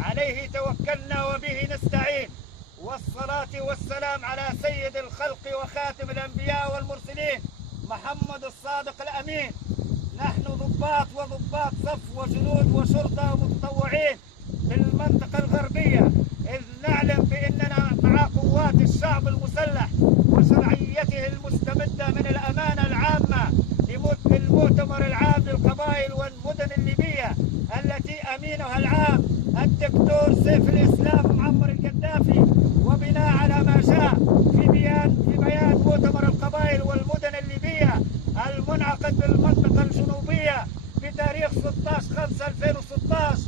عليه توكلنا وبه نستعين، والصلاة والسلام على سيد الخلق وخاتم الأنبياء والمرسلين محمد الصادق الأمين. نحن ضباط صف وجنود وشرطة ومتطوعين في المنطقة الغربية، إذ نعلم بأننا مع قوات الشعب المسلح وشرعيته المستمدة من الأمانة العامة للمؤتمر العام للقبائل والمدن الليبية التي أمينها العام الدكتور سيف الإسلام معمر القذافي، وبناء على ما جاء في بيان مؤتمر القبائل والمدن الليبية المنعقد بالمنطقة الجنوبية بتاريخ 16/5/2016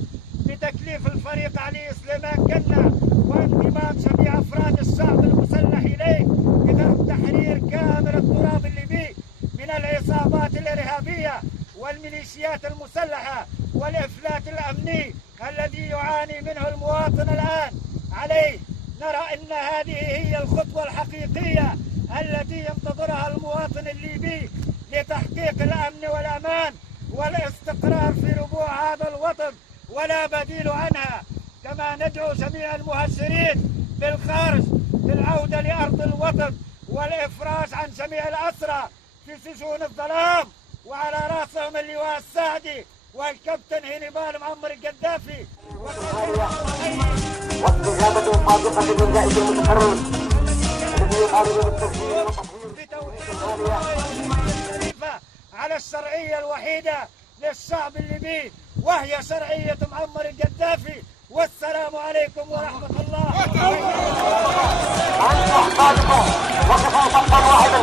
بتكليف الفريق علي سليمان كنا وانضمام جميع أفراد الشعب المسلح إليه بضرب تحرير كامل التراب الليبي من العصابات الإرهابية والميليشيات المسلحة والإفلات الأمني الذي يعاني منه المواطن الآن. عليه نرى أن هذه هي الخطوة الحقيقية التي ينتظرها المواطن الليبي لتحقيق الأمن والأمان والاستقرار في ربوع هذا الوطن ولا بديل عنها. كما ندعو جميع المهجرين بالخارج بالعودة لأرض الوطن والإفراج عن جميع الأسرى في سجون الظلام، وعلى رأسهم اللواء السعدي والكابتن هنيبال معمر القذافي. واستجابة صادقة للجائزة المتقرر الذي يطالب بالتسجيل على الشرعية الوحيدة للشعب الليبي وهي شرعية معمر القذافي. والسلام عليكم ورحمة الله. أنت صادقة وكفى صفا واحدا